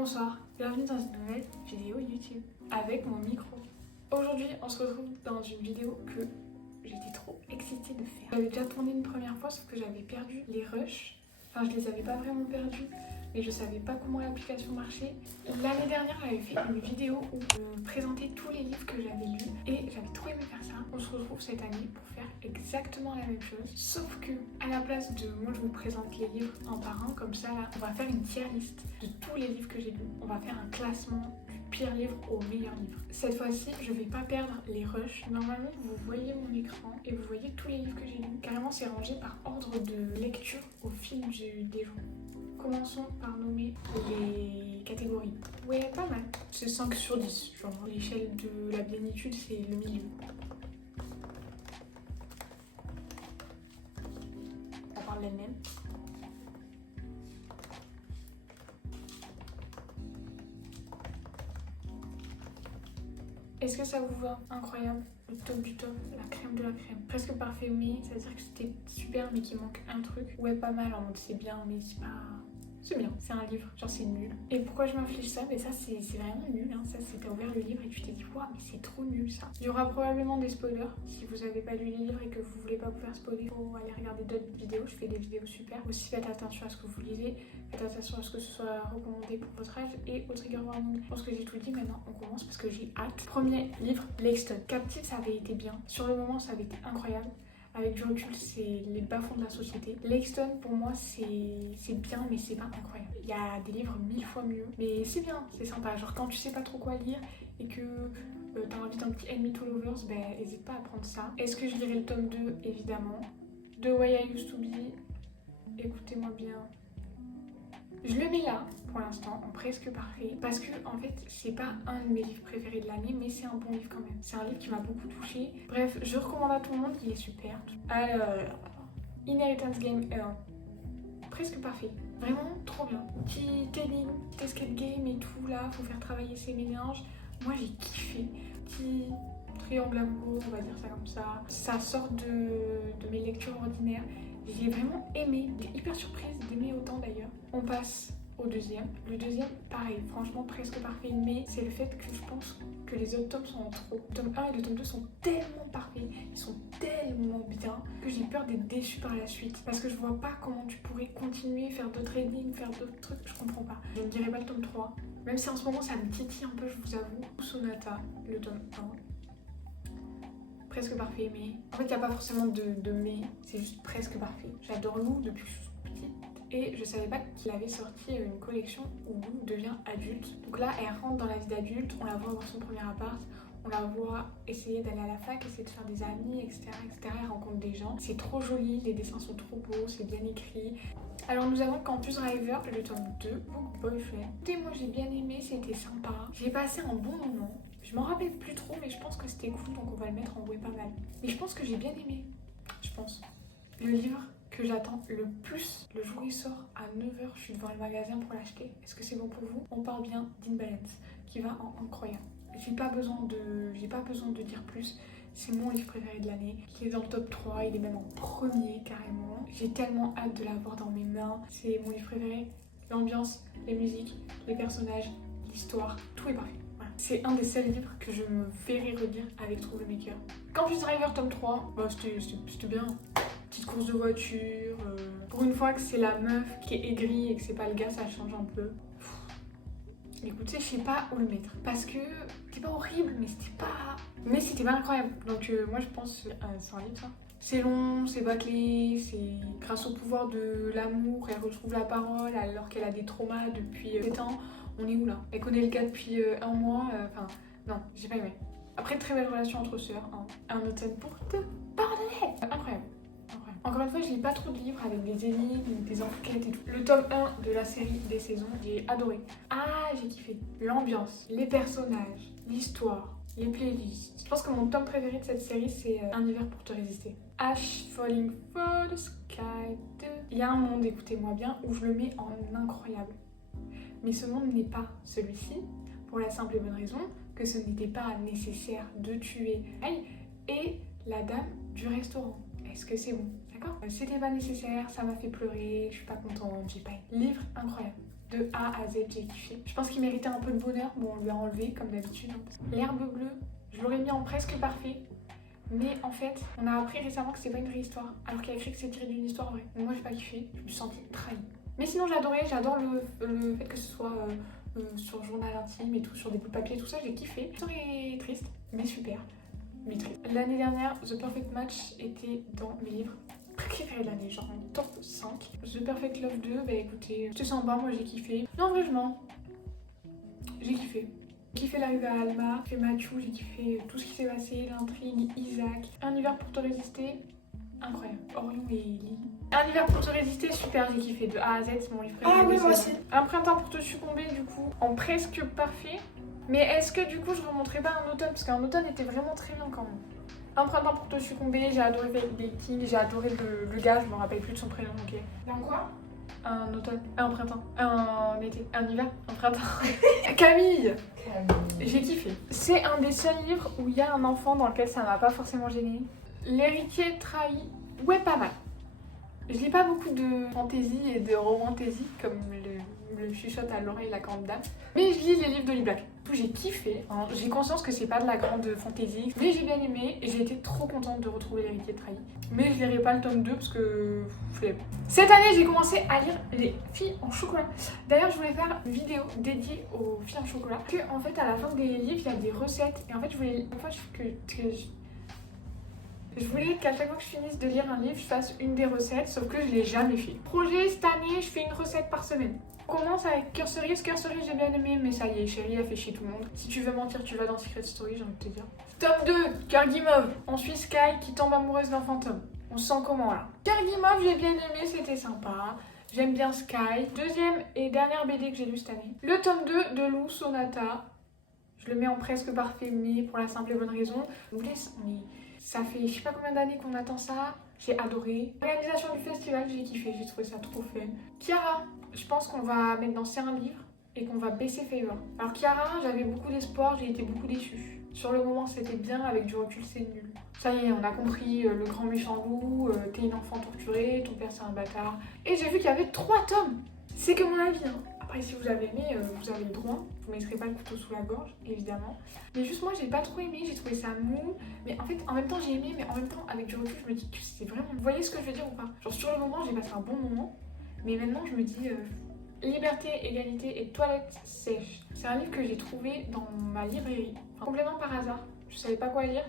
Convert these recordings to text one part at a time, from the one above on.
Bonsoir, bienvenue dans une nouvelle vidéo YouTube avec mon micro. Aujourd'hui, on se retrouve dans une vidéo que j'étais trop excitée de faire. J'avais déjà tourné une première fois, sauf que j'avais perdu les rushs. Enfin, je les avais pas vraiment perdus, mais je savais pas comment l'application marchait. L'année dernière, j'avais fait une vidéo où je présentais tous les livres que j'avais lus et j'avais trop aimé faire ça. On se retrouve cette année pour faire exactement la même chose, sauf que à la place de moi, je vous présente les livres un par un comme ça là, on va faire une tier list de tous les livres que j'ai lus. On va faire un classement du pire livre au meilleur livre. Cette fois-ci, je vais pas perdre les rushs. Normalement, vous voyez mon écran et vous voyez tous les livres que j'ai lus. Carrément, c'est rangé par ordre de lecture au fil des jours. Commençons par nommer les catégories. Ouais, pas mal. C'est 5 sur 10. Genre, l'échelle de la bénitude, c'est le milieu. On parle d'elle-même. Est-ce que ça vous va? Incroyable. Le top du top, la crème de la crème. Presque parfait, mais ça veut dire que c'était super, mais qu'il manque un truc. Ouais, pas mal, en mode c'est bien, mais c'est pas... C'est bien, c'est un livre, genre c'est nul. Et pourquoi je m'inflige ça? Mais ça c'est vraiment nul, hein. Ça c'est t'as ouvert le livre et tu t'es dit waouh mais c'est trop nul ça. Il y aura probablement des spoilers. Si vous avez pas lu le livre et que vous voulez pas vous faire spoiler, faut aller regarder d'autres vidéos, je fais des vidéos super. Aussi faites attention à ce que vous lisez, faites attention à ce que ce soit recommandé pour votre âge et au trigger warning. Je pense que j'ai tout dit, maintenant on commence parce que j'ai hâte. Premier livre, Lexton. Captive ça avait été bien, sur le moment ça avait été incroyable. Avec du recul, c'est les bas-fonds de la société. Lexton, pour moi, c'est bien, mais c'est pas incroyable. Il y a des livres 1000 fois mieux, mais c'est bien, c'est sympa. Genre, quand tu sais pas trop quoi lire et que t'as envie d'un petit Enemy to Lovers, ben, n'hésite pas à prendre ça. Est-ce que je lirai le tome 2? Évidemment. The Way I Used to Be, écoutez-moi bien. Je le mets là, pour l'instant, en presque parfait, parce que, en fait, c'est pas un de mes livres préférés de l'année, mais c'est un bon livre quand même. C'est un livre qui m'a beaucoup touchée. Bref, je recommande à tout le monde, il est super. Alors, Inheritance Game 1, presque parfait. Vraiment trop bien. Petit énigme, petit escape game et tout, là, faut faire travailler ses méninges. Moi, j'ai kiffé. Petit triangle amoureux, on va dire ça comme ça. Ça sort de mes lectures ordinaires. J'ai vraiment aimé, j'étais hyper surprise d'aimer autant d'ailleurs. On passe au deuxième. Le deuxième, pareil, franchement presque parfait, mais c'est le fait que je pense que les autres tomes sont en trop. Le tome 1 et le tome 2 sont tellement parfaits, ils sont tellement bien que j'ai peur d'être déçue par la suite. Parce que je vois pas comment tu pourrais continuer, faire d'autres énigmes, faire d'autres trucs, je comprends pas. Je ne dirais pas le tome 3, même si en ce moment ça me titille un peu, je vous avoue. Sonata, le tome 1. Presque parfait, mais en fait il n'y a pas forcément de mais, c'est juste presque parfait. J'adore Lou depuis que je suis petite et je savais pas qu'il avait sorti une collection où Lou devient adulte. Donc là elle rentre dans la vie d'adulte, on la voit dans son premier appart, on la voit essayer d'aller à la fac, essayer de faire des amis, etc. Elle rencontre des gens. C'est trop joli, les dessins sont trop beaux, c'est bien écrit. Alors nous avons Campus Driver, le tome 2, Book Boyfriend. Écoutez, moi j'ai bien aimé, c'était sympa. J'ai passé un bon moment. Je m'en rappelle plus trop, mais je pense que c'était cool, donc on va le mettre en ouais pas mal. Mais je pense que j'ai bien aimé, je pense. Le livre que j'attends le plus, le jour où il sort à 9h, je suis devant le magasin pour l'acheter. Est-ce que c'est bon pour vous? On parle bien d'Imbalance, qui va en incroyable. J'ai pas besoin de dire plus. C'est mon livre préféré de l'année. Il est dans le top 3, il est même en premier carrément. J'ai tellement hâte de l'avoir dans mes mains. C'est mon livre préféré. L'ambiance, les musiques, les personnages, l'histoire, tout est parfait. Voilà. C'est un des seuls livres que je me verrai relire avec Troublemaker. Campus Driver tome 3, bah, c'était bien. Petite course de voiture. Pour une fois que c'est la meuf qui est aigrie et que c'est pas le gars, ça change un peu. Écoutez, je sais pas où le mettre. Parce que c'était pas horrible, mais c'était pas incroyable. Donc moi je pense c'est un livre ça. C'est long, c'est bâclé, c'est grâce au pouvoir de l'amour, elle retrouve la parole alors qu'elle a des traumas depuis 7 ans. On est où là? Elle connaît le gars depuis un mois, enfin non, j'ai pas aimé. Après, très belle relation entre sœurs, hein. Un automne pour te pardonner. Incroyable. Encore une fois, je lis pas trop de livres avec des énigmes, des enquêtes et tout. Le tome 1 de la série des saisons, j'ai adoré. Ah, j'ai kiffé. L'ambiance, les personnages, l'histoire, les playlists. Je pense que mon tome préféré de cette série, c'est Un hiver pour te résister. Ash Falling for the Sky 2. Il y a un monde, écoutez-moi bien, où je le mets en incroyable. Mais ce monde n'est pas celui-ci, pour la simple et bonne raison que ce n'était pas nécessaire de tuer Aïe et la dame du restaurant. Est-ce que c'est bon? D'accord? C'était pas nécessaire, ça m'a fait pleurer, je suis pas contente, j'ai pas aimé. Livre incroyable. De A à Z, j'ai kiffé. Je pense qu'il méritait un peu de bonheur. Bon, on lui a enlevé, comme d'habitude. L'herbe bleue, je l'aurais mis en presque parfait. Mais en fait, on a appris récemment que c'était pas une vraie histoire. Alors qu'il a écrit que c'est tiré d'une histoire vraie. Donc moi, j'ai pas kiffé. Je me suis sentie trahie. Mais sinon, j'adore le fait que ce soit sur journal intime et tout, sur des bouts de papier, tout ça, j'ai kiffé. L'histoire est triste, mais super. Mais triste. L'année dernière, The Perfect Match était dans mes livres préférés de l'année, genre en top 5. The Perfect Love 2, bah écoutez, c'était sympa, moi j'ai kiffé. Non, vraiment, j'ai kiffé. J'ai kiffé l'arrivée à Alma, j'ai kiffé Mathieu, j'ai kiffé tout ce qui s'est passé, l'intrigue, Isaac. Un hiver pour te résister, incroyable. Orion et Lily. Un hiver pour te résister, super, j'ai kiffé de A à Z, c'est mon livre préféré. Ah oui, moi aussi. Un printemps pour te succomber, du coup, en presque parfait. Mais est-ce que du coup je remonterai pas un automne? Parce qu'un automne était vraiment très bien quand même. Un printemps pour te succomber, j'ai adoré Fake Dating, j'ai adoré le gars, je me rappelle plus de son prénom, ok. Dans quoi? Un automne, un printemps, un été, un hiver, un printemps. Camille. J'ai kiffé. C'est un des seuls livres où il y a un enfant dans lequel ça m'a pas forcément gêné. L'héritier trahi, ouais, pas mal. Je lis pas beaucoup de fantasy et de romantasy comme le chuchote à l'oreille la grande dame, mais je lis les livres d'Holly Black. J'ai kiffé, hein. J'ai conscience que c'est pas de la grande fantasy, mais j'ai bien aimé et j'ai été trop contente de retrouver l'héritier trahi. Mais je lirai pas le tome 2 parce que flemme. Cette année, j'ai commencé à lire Les filles en chocolat. D'ailleurs, je voulais faire une vidéo dédiée aux filles en chocolat. Que en fait, à la fin des livres, il y a des recettes et en fait, je voulais je voulais qu'à chaque fois que je finisse de lire un livre, je fasse une des recettes, sauf que je l'ai jamais fait. Projet, cette année, je fais une recette par semaine. On commence avec Cœur Cerise. Cœur Cerise, j'ai bien aimé, mais ça y est, chérie, elle fait chier tout le monde. Si tu veux mentir, tu vas dans Secret Story, j'ai envie de te dire. Tome 2, Cœur Guimauve. On suit Sky qui tombe amoureuse d'un fantôme. On se sent comment là? Cœur Guimauve, j'ai bien aimé, c'était sympa. J'aime bien Sky. Deuxième et dernière BD que j'ai lue cette année. Le tome 2 de Lou Sonata. Je le mets en presque parfait, mais pour la simple et bonne raison. Mais ça fait je sais pas combien d'années qu'on attend ça. J'ai adoré. Réalisation du festival, j'ai kiffé, j'ai trouvé ça trop fun. Chiara, je pense qu'on va mettre dans C'est un livre et qu'on va baisser Favor. Alors Chiara, j'avais beaucoup d'espoir, j'ai été beaucoup déçue. Sur le moment, c'était bien, avec du recul, c'est nul. Ça y est, on a compris le grand méchant loup, t'es une enfant torturée, ton père c'est un bâtard. Et j'ai vu qu'il y avait 3 tomes. C'est que mon avis, hein. Après, si vous avez aimé, vous avez le droit. Vous ne mettrez pas le couteau sous la gorge, évidemment. Mais juste moi, j'ai pas trop aimé, j'ai trouvé ça mou. Mais en fait, en même temps, j'ai aimé, mais en même temps, avec du recul, je me dis que c'est vraiment... Vous voyez ce que je veux dire ou pas? Genre, sur le moment, j'ai passé un bon moment. Mais maintenant, je me dis... Liberté, égalité et toilette sèche. C'est un livre que j'ai trouvé dans ma librairie. Enfin, complètement par hasard. Je savais pas quoi lire,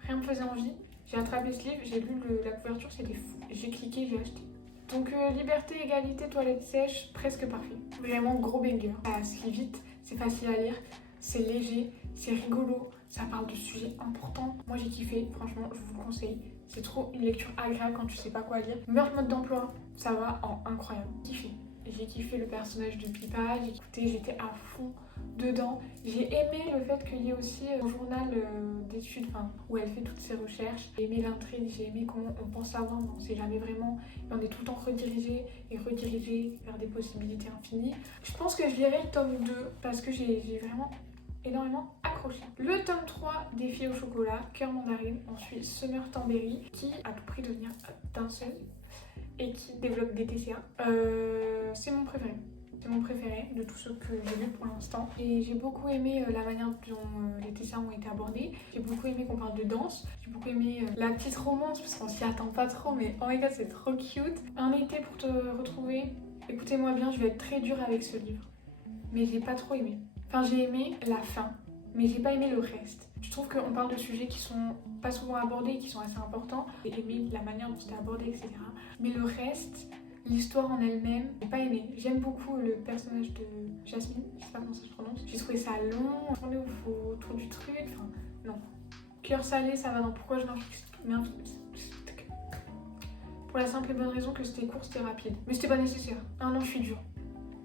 rien me faisait envie. J'ai attrapé ce livre, j'ai lu la couverture, c'était fou. J'ai cliqué, j'ai acheté. Donc liberté, égalité, toilette sèche, presque parfait. Vraiment gros banger. Ça se lit vite, c'est facile à lire, c'est léger, c'est rigolo, ça parle de sujets importants. Moi j'ai kiffé, franchement je vous le conseille. C'est trop une lecture agréable quand tu sais pas quoi lire. Meurtre mode d'emploi, ça va en incroyable. Kiffé. J'ai kiffé le personnage de Pipa, j'ai écouté, j'étais à fond dedans. J'ai aimé le fait qu'il y ait aussi un journal d'études où elle fait toutes ses recherches. J'ai aimé l'intrigue, j'ai aimé comment on pense avant, mais on sait jamais vraiment. Et on est tout le temps redirigé et redirigé vers des possibilités infinies. Je pense que je lirai le tome 2 parce que j'ai vraiment énormément accroché. Le tome 3 des filles au chocolat, Cœur mandarine, on suit Summer Tamberry qui a tout pris de devenir danseuse et qui développe des TCA. C'est mon préféré. C'est mon préféré de tous ceux que j'ai lus pour l'instant. Et j'ai beaucoup aimé la manière dont les TCA ont été abordés. J'ai beaucoup aimé qu'on parle de danse. J'ai beaucoup aimé la petite romance, parce qu'on s'y attend pas trop, mais oh my god, c'est trop cute. Un été pour te retrouver. Écoutez-moi bien, je vais être très dure avec ce livre. Mais j'ai pas trop aimé. Enfin, j'ai aimé la fin, mais j'ai pas aimé le reste. Je trouve qu'on parle de sujets qui sont pas souvent abordés, qui sont assez importants. J'ai aimé la manière dont c'était abordé, etc. Mais le reste, l'histoire en elle-même, j'ai pas aimé. J'aime beaucoup le personnage de Jasmine, je sais pas comment ça se prononce. J'ai trouvé ça long, tourné autour du truc, enfin non. Cœur salé, ça va dans Pourquoi je mange. Mais pour la simple et bonne raison que c'était court, c'était rapide. Mais c'était pas nécessaire. Ah non, je suis dure.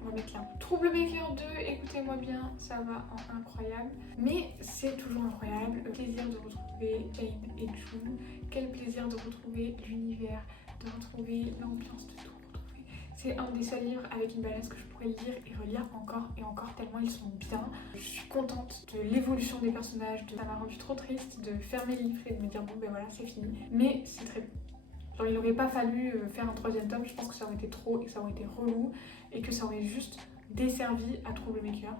On va mettre là. Troublemaker 2, écoutez-moi bien, ça va en incroyable. Mais c'est toujours incroyable. Le plaisir de retrouver Jane et June. Quel plaisir de retrouver l'univers, de retrouver l'ambiance, de tout retrouver. C'est un des seuls livres avec une balance que je pourrais lire et relire encore et encore tellement ils sont bien. Je suis contente de l'évolution des personnages. Ça m'a rendu trop triste de fermer le livre et de me dire bon ben voilà c'est fini. Mais c'est très bien. Genre il n'aurait pas fallu faire un 3e tome, je pense que ça aurait été trop et que ça aurait été relou et que ça aurait juste desservi à Troublemaker.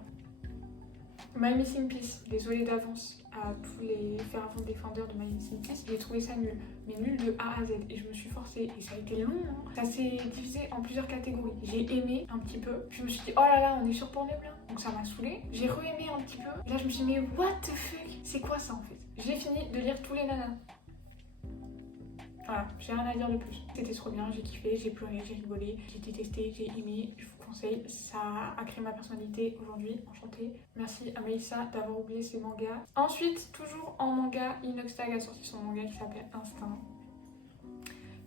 My Missing Piece, désolée d'avance à tous les fervents défendeurs de My Missing Piece, j'ai trouvé ça nul, mais nul de A à Z, et je me suis forcée, et ça a été long, hein. Ça s'est divisé en plusieurs catégories. J'ai aimé un petit peu, je me suis dit oh là là on est sur Pornhub là, donc ça m'a saoulée. J'ai re-aimé un petit peu, et là je me suis dit mais what the fuck, c'est quoi ça en fait. J'ai fini de lire tous les nanas. Voilà, j'ai rien à dire de plus. C'était trop bien, j'ai kiffé, j'ai pleuré, j'ai rigolé, j'ai détesté, j'ai aimé. Je vous conseille, ça a créé ma personnalité aujourd'hui, enchantée. Merci à Melissa d'avoir oublié ses mangas. Ensuite, toujours en manga, Inoxtag a sorti son manga qui s'appelle Instinct,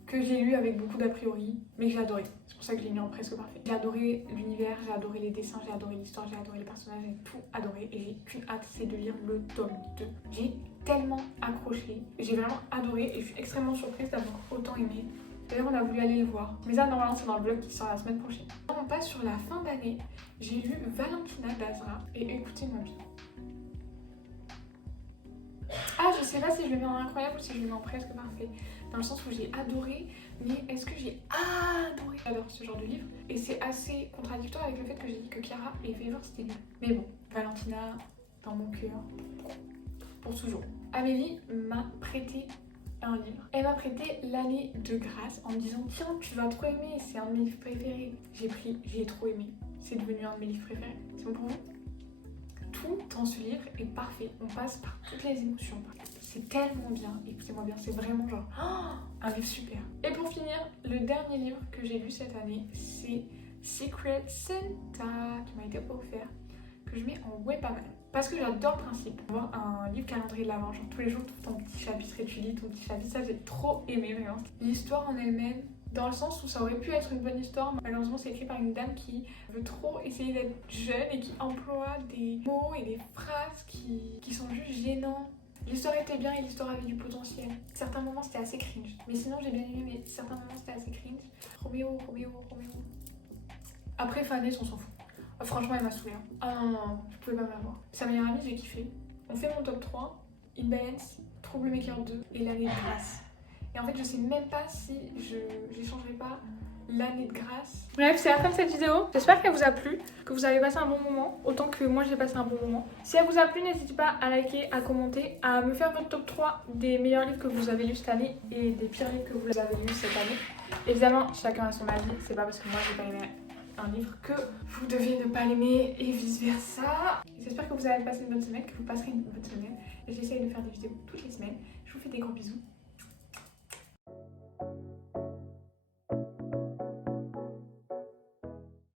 que j'ai lu avec beaucoup d'a priori, mais que j'ai adoré. C'est pour ça que je l'ai mis en presque parfait. J'ai adoré l'univers, j'ai adoré les dessins, j'ai adoré l'histoire, j'ai adoré les personnages, j'ai tout adoré et j'ai qu'une hâte, c'est de lire le tome 2. J'ai tellement accroché, j'ai vraiment adoré et je suis extrêmement surprise d'avoir autant aimé. D'ailleurs on a voulu aller le voir, mais ça normalement c'est dans le vlog qui sort la semaine prochaine. On passe sur la fin d'année, j'ai lu Valentina d'Azra et écoutez-moi bien. Ah, je sais pas si je le mets en incroyable ou si je le mets en presque parfait. Dans le sens où j'ai adoré, mais est-ce que j'ai adoré? J'adore ce genre de livre. Et c'est assez contradictoire avec le fait que j'ai dit que Clara et Favor c'était nul. Mais bon, Valentina, dans mon cœur, pour toujours. Amélie m'a prêté un livre. Elle m'a prêté L'année de grâce en me disant tiens, tu vas trop aimer, c'est un de mes livres préférés. J'ai pris, j'ai trop aimé. C'est devenu un de mes livres préférés. C'est bon pour vous? Tout dans ce livre est parfait, on passe par toutes les émotions. C'est tellement bien, écoutez-moi bien, c'est vraiment genre un livre super. Et pour finir, le dernier livre que j'ai lu cette année, c'est Secret Santa qui m'a été offert, que je mets en webpamal. Parce que j'adore le principe. Avoir un livre calendrier de l'avant, genre tous les jours, ton petit chapitre et tu lis ton petit chapitre, ça j'ai trop aimé vraiment. L'histoire en elle-même, dans le sens où ça aurait pu être une bonne histoire, malheureusement c'est écrit par une dame qui veut trop essayer d'être jeune et qui emploie des mots et des phrases qui sont juste gênants. L'histoire était bien et l'histoire avait du potentiel. Certains moments c'était assez cringe, mais sinon j'ai bien aimé, mais certains moments c'était assez cringe. Roméo. Après Fanès on s'en fout. Franchement elle m'a saoulée. Ah non, je pouvais pas m'avoir. Sa meilleure amie j'ai kiffé. On fait mon top 3, In Balance, Troublemaker 2 et L'année de grâce. Et en fait, je sais même pas si j'échangerai pas L'année de grâce. Bref, c'est la fin de cette vidéo. J'espère qu'elle vous a plu, que vous avez passé un bon moment, autant que moi j'ai passé un bon moment. Si elle vous a plu, n'hésitez pas à liker, à commenter, à me faire votre top 3 des meilleurs livres que vous avez lus cette année et des pires livres que vous avez lus cette année. Évidemment, chacun a son avis. C'est pas parce que moi j'ai pas aimé un livre que vous devez ne pas l'aimer et vice versa. J'espère que vous avez passé une bonne semaine, que vous passerez une bonne semaine. J'essaye de faire des vidéos toutes les semaines. Je vous fais des gros bisous.